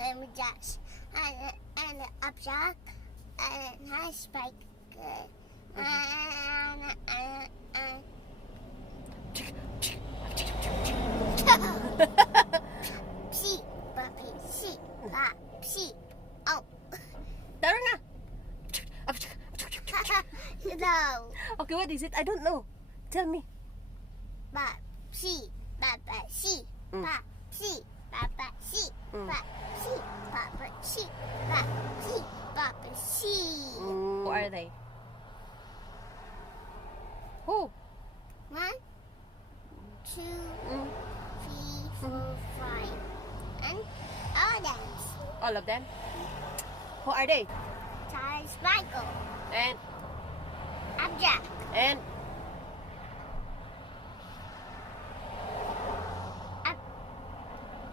and just and object and high spike oh Tara na. no Okay, what is it? I don't know. Tell me. ba si papa si Mm. pa si papa si pa si papa si pa si papa si. Who are they? Who? 1, 2, Mm. 3, 4, 5 and all dance. All of them? Who are they? Charles Michael And object and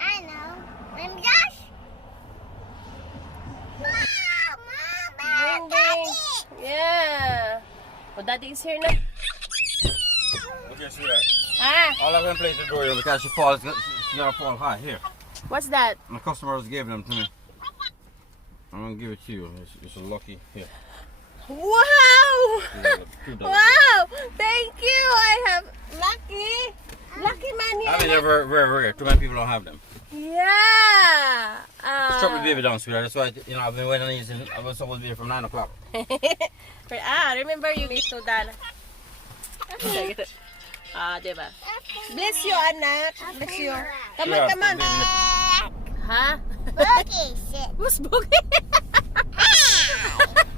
I know. I'm Josh. Wow, Mama, Daddy. yeah. Oh, Daddy is here now. Look at that. Ah, All of them place the door here because she's gonna fall high. Here, what's that? my customers gave them to me. I'm gonna give it to you. It's a lucky. Here. Wow! $2. Wow! Thank you. I have lucky money. I mean, they're very, very rare. Too many people don't have them. Yeah. Just drop the baby down, sweetheart. That's why I've been waiting on these. I was supposed to be here from 9 o'clock. Remember you gave $2. Diba? Bless you, anak. Bless you. Come on, come on. Ha? Boogie shit. Who's boogie?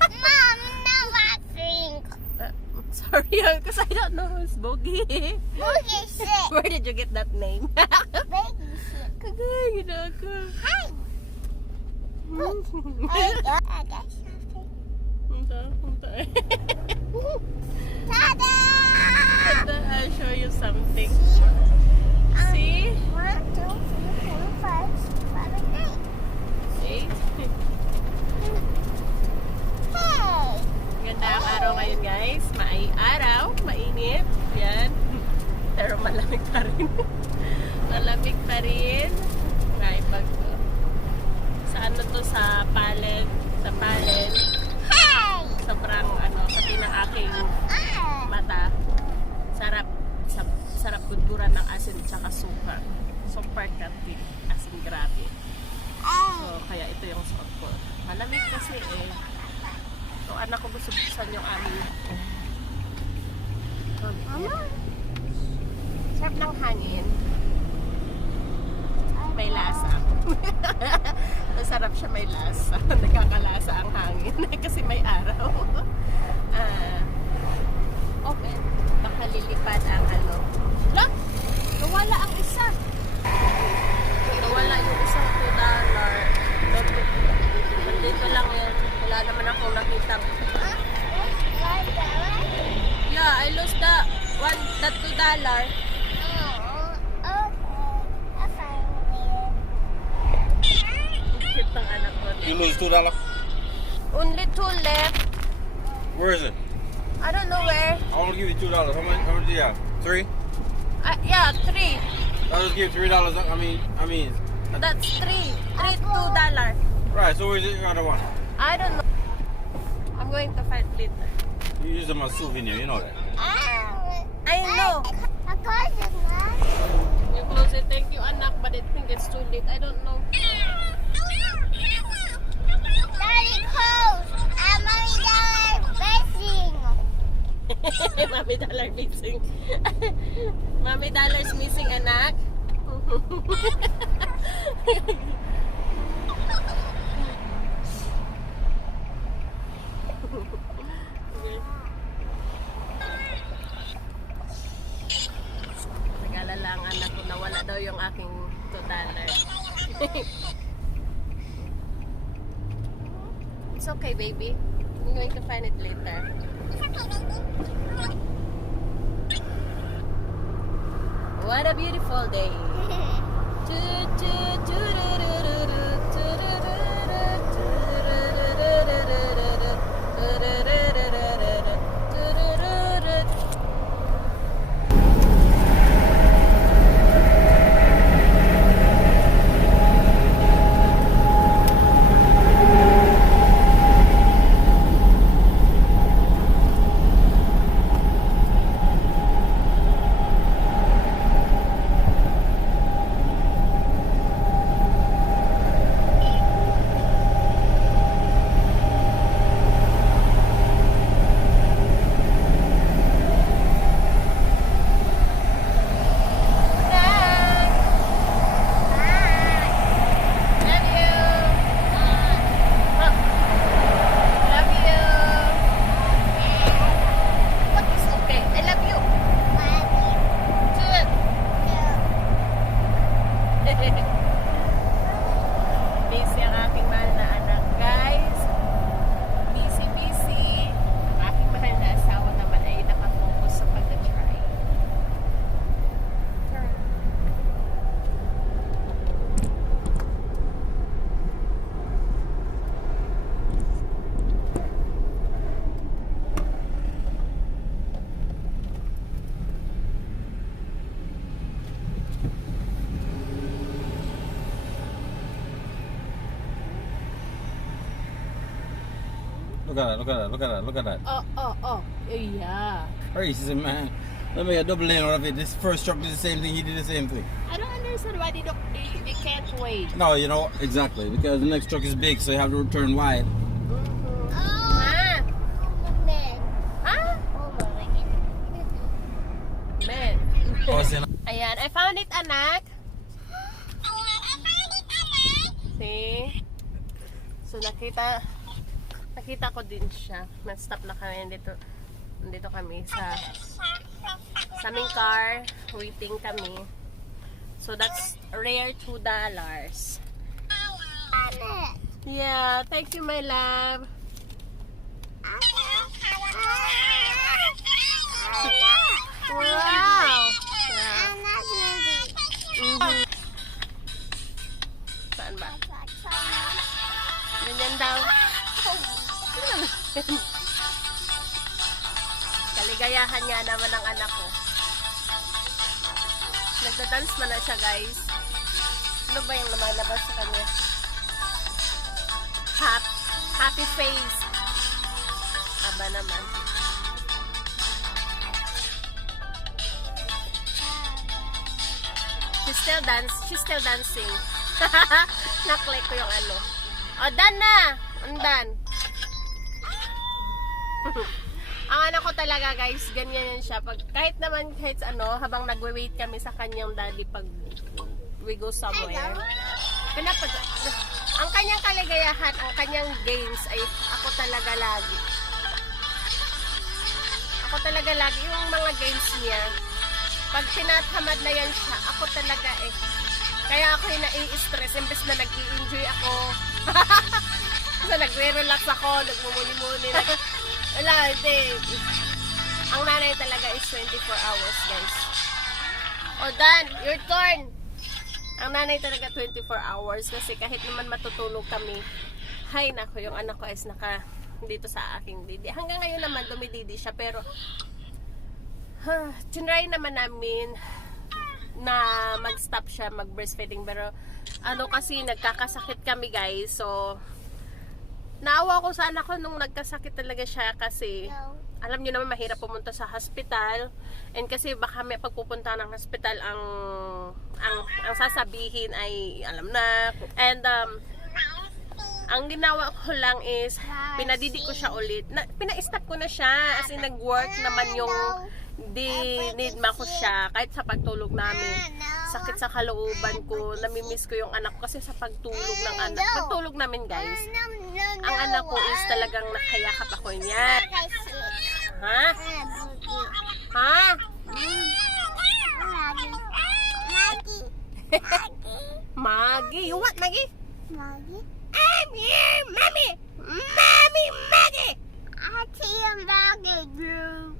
Mom, no laughing. Sorry, because I don't know who's boogie. Boogie shit. Where did you get that name? Baby shit. Kagay, gina ako. Hi. I got something. Ta-da! I'll show you something. See? 1, 2, 3, 4, 5, 6, 7, 8. See? Hey! Ganda ang araw ngayon, guys. Araw, mainit. Yan. Pero malamig pa rin. Malamig pa rin. Ay, pag sa ano to, sa paled. Sa paled. Hey! Sobrang pati ng aking mata. Sarap. Sarap budburan ng asin at saka suka. Super kanti. Asin grabe. So, kaya ito yung suot ko. Malamig kasi eh. So, anak ko gusto buksan yung aming. Sarap ng hangin. May lasa. Masarap siya, may lasa. Nagkakalasa ang hangin kasi may araw. Okay. Baka lilipad ang Look! Nawala ang isa. Nawala yung isang $2. Nandito lang yan. Wala naman akong nakitang. Yeah, I lost the $2. Cute ng anak ko. You lose $2. Only 2 left. Where is it? I don't know where. I want to give you $2. How much do you have? 3? Yeah, 3. I'll just give you $3. I mean. That's 3. $2. Right. So where's the other one? I don't know. I'm going to find later. You use them as souvenir. You know that. I know. You close it. Thank you, anak. But I think it's too late. I don't know. Daddy close. Mami dollar missing. Mami dollar's missing, anak. Nag-alala ang anak ko na wala daw yung aking $2. It's okay, baby. I'm going to find it later. What a beautiful day. Busy ang aking mahal na anak, guys. Busy, busy. Ang aking mahal na asawa naman ay nakafocus sa pag-try. Look at that, look at that, look at that, look at that. Oh. Yeah. Crazy, man. Let me get a double lane out of it. This first truck did the same thing, he did the same thing. I don't understand why they can't wait. No, you know, exactly. Because the next truck is big, so you have to turn wide. Ah! Man. Ah! Oh my God. Man. Oh, see, Ayan, I found it, anak. See? So, nakita ko din siya. Na-stop na kami dito kami sa aming car. Waiting kami. So, that's rare $2. Yeah, thank you, my love. Wow! Saan ba? Ganyan daw. Kaligayahan niya naman ang anak ko. Nagda-dance man na siya, guys. Ano ba yung lumalabas sa kanya? Happy face. Aba naman. She's still dancing. Naklik ko yung ano. O, done na! I'm done. Ang anak ko talaga, guys, ganyan yan siya. Kahit habang nagwe-wait kami sa kanyang daddy pag we go somewhere. Ang kanyang kaligayahan, ang kanyang games ay ako talaga lagi. Ako talaga lagi. Yung mga games niya, pag tinatamad na yan siya, ako talaga eh. Kaya ako yung nai-stress, imbes na nag-i-enjoy ako. So, nagre-relax ako, nagmumuni-muni. Wala, hindi. Ang nanay talaga is 24 hours, guys. O, Dan, your turn. Ang nanay talaga 24 hours kasi kahit naman matutulog kami, hay nako, yung anak ko is dito sa aking didi. Hanggang ngayon naman dumididi siya, pero tinry naman namin na mag-stop siya mag-breastfeeding, pero kasi nagkakasakit kami, guys. So naawa ko sa anak ko nung nagkasakit talaga siya kasi alam niyo naman mahirap pumunta sa hospital, and kasi baka may pagpupunta ng hospital ang sasabihin ay alam na, and ang ginawa ko lang is pinadidi ko siya ulit. Pina-stop ko na siya as in nag-work naman yung need ma ko siya kahit sa pagtulog namin. Sakit sa kalooban ko, namimiss ko yung anak ko kasi sa pagtulog ng anak. Pagtulog namin, guys, ang anak ko is talagang nakayakap ako niya. Ha? Ha? Maggie, you what, Maggie? Maggie? I'm here, Mommy! Mommy, Maggie! I see a Maggie, Drew.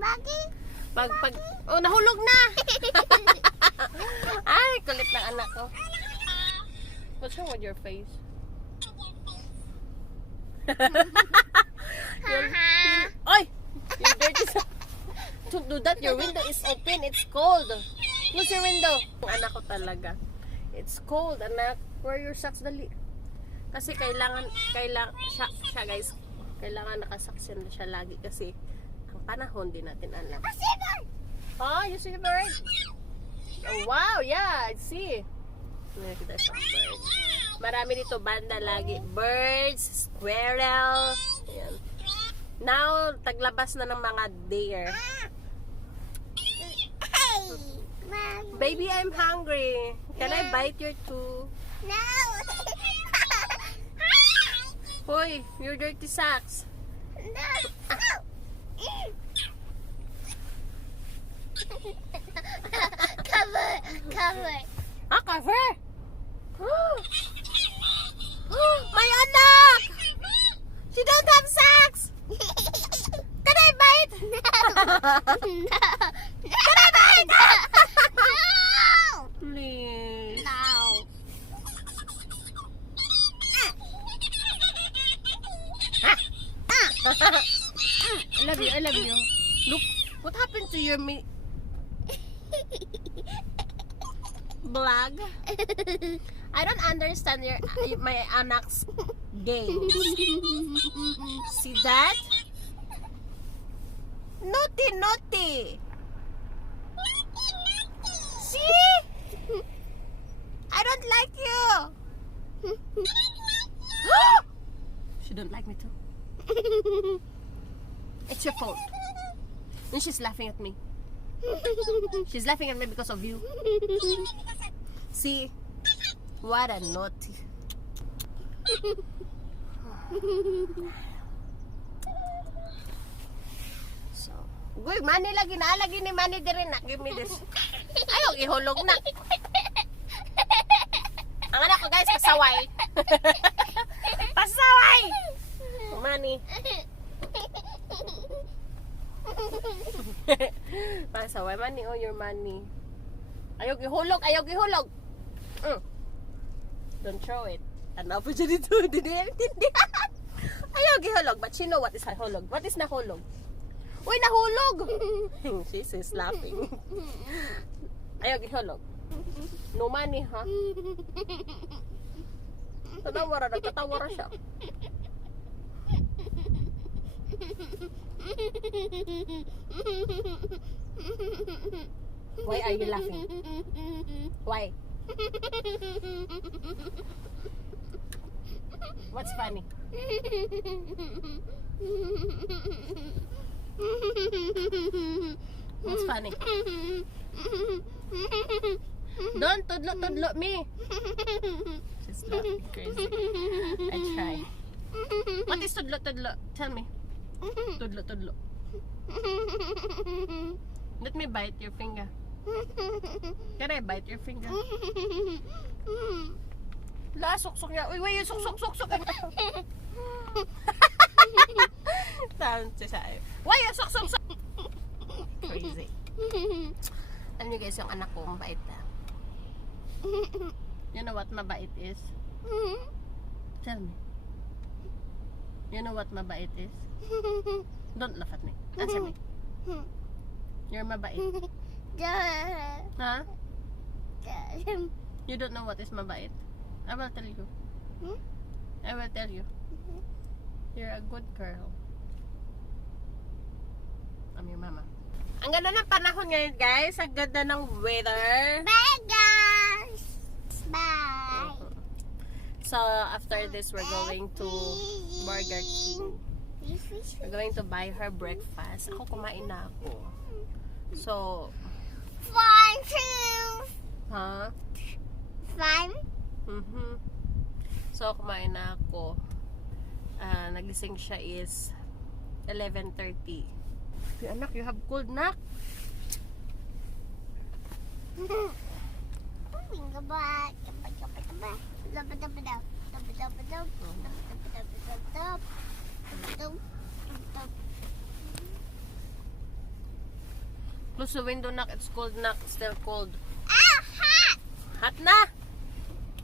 Maggie? Nahulog na! Ay, kulit ng anak ko. What's wrong with your face? Oy! You're dirty sa... To do that, your window is open. It's cold. Close your window. Ang anak ko talaga. It's cold, anak. Wear your socks, dali. Kasi kailangan siya, guys. Kailangan nakasaksin na siya lagi kasi ang panahon din natin alam. Oh, you see the bird? Oh, wow, yeah, I see. Nakita sa birds. Marami dito banda lagi. Birds, squirrel. Ayan. Now, taglabas na ng mga deer. Baby, I'm hungry. Can I bite your tooth? No. Hoy, your dirty socks. No. Cover. Ah, cover! My anak! She don't have socks! Can I bite? No. Can I bite? No. Please. No. I love you. Look, what happened to your vlog? I don't understand my anak's games. See that? Naughty. See? I don't like you. She don't like me too. It's your fault. And she's laughing at me. She's laughing at me because of you. See? What a naughty. So, uy, money lagi na. Lagi ni money din na. Give me this. Ayaw, ihulog na. Ang anak ko guys, pasaway. Pasaway! Money. Pasaway, money. Oh, your money. Ayaw, ihulog. Don't throw it. Ano po siya dito? Ayaw, ihulog. But she know what is hulog. What is nahulog? Uy, nahulog! She's laughing. Ayaw, ihulog. No money, ha? Tatawara siya. Why are you laughing? Why? What's funny? What's funny? Don't tudlo me. She's laughing crazy. I try. What is tudlo? Tell me. Tudlo. Let me bite your finger. Can I bite your finger? La, suksok niya. Uy, wait, suksok. Tangan siya. Why, suksok. Crazy. Alam niyo guys, yung anak ko, mabait na. You know what mabait is? Tell me. You know what mabait is? Don't laugh at me. Answer me. You're mabait. Huh? You don't know what is mabait? I will tell you. I will tell you. You're a good girl. I'm your mama. Ang ganda ng panahon ngayon guys. Ang ganda ng weather. Bye, guys. Bye. So after this we're going to Burger King. We're going to buy her breakfast. Ako kumain na ako. So 1, 2. huh? 5. So kumain na ako. Nagising siya is 11:30. Hey, anak, you have cold, nak? Close the window, nak. It's cold, nak. Still cold. Ah, hot! Hot na!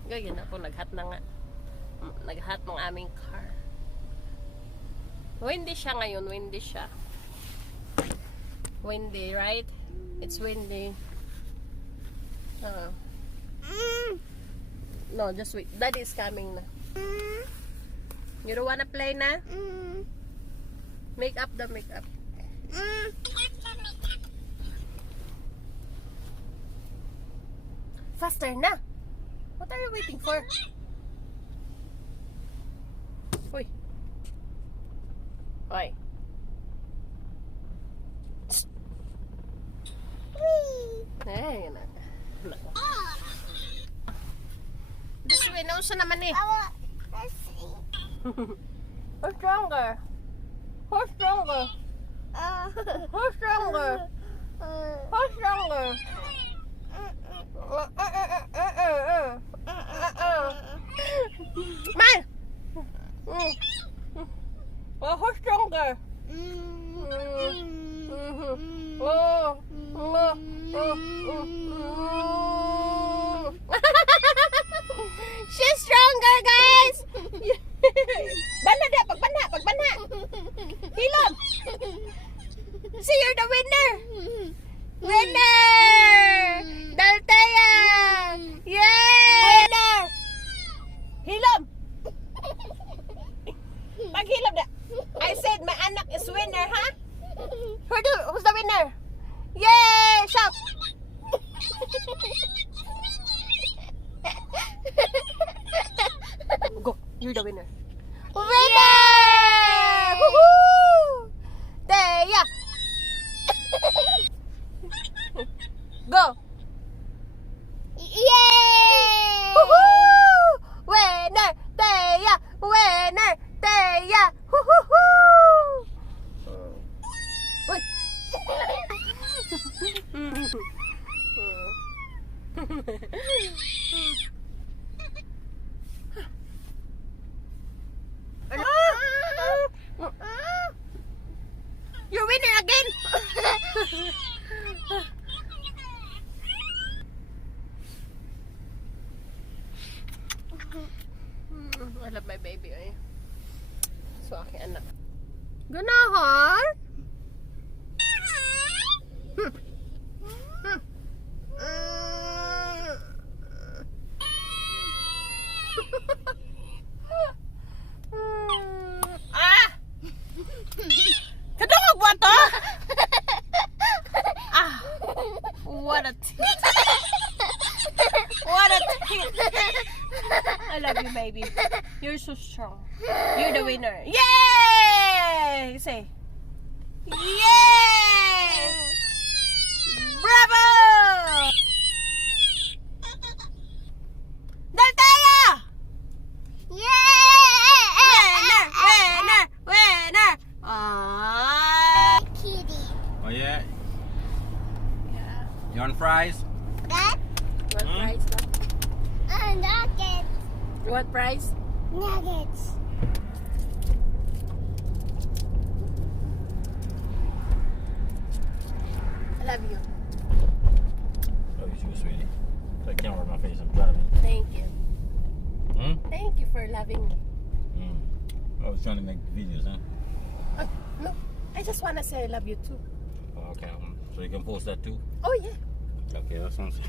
Ganyan ako, nag-hot na nga. Nag-hot ng aming car. Windy siya ngayon, windy siya. Windy, right? It's windy. No, just wait. Daddy is coming na. You don't wanna play na? Make up the makeup. Faster na! What are you waiting for? Uy. Oy. Eh, na. This way, nausa naman eh. Who's stronger? Who's stronger? Who's stronger? Who's stronger? She's stronger, guys! Banha dia, pagbanha. Hilom! See, you're the winner! Winner! Daltea! Yay! Winner! Hilom! Paghilom na. I said my anak is winner, ha? Who's the winner? Yay! Shout! Go, you're the winner. Winner! Woohoo! Teya! Go! Yay! Woohoo! Winner! Teya! Winner! Teya! Woohoo! Uy! You're winner again! I love my baby, eh? So, aking anak. Ganahan? Ah! Kadungog ba to? Ah! What a tit! What a tit! I love you, baby. You're so strong. You're the winner. Yay! Say. Yay! Bravo! Daltaya! Yay! Winner! Ah! Kitty. Oh yeah? Yeah. You want fries? That What price? nuggets. What price? Nuggets. I love you. Love you too, sweetie. I can't wear my face. I'm driving. Thank you. Hmm? Thank you for loving me. I was trying to make videos, huh? No, I just want to say I love you too. Oh, okay. So you can post that too? Oh, yeah. Okay, that sounds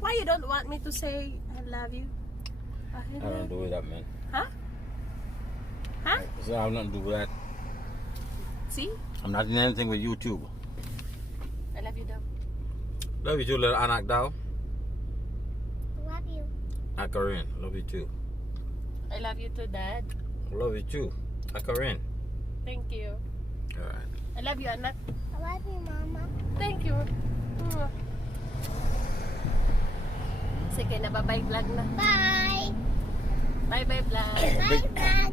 Why you don't want me to say I love you? I don't do that, man. Huh? Huh? So I have nothing to do with that. See? I'm not in anything with YouTube. I love you, though. Love you too, little anak daw. Love you. Akarin, love you too. I love you too, Dad. Love you too. Akarin. Thank you. Alright. I love you, anak. I love you, Mama. Thank you. Sige, nababay vlog na. Bye. Bye-bye vlog. Bye, Dad.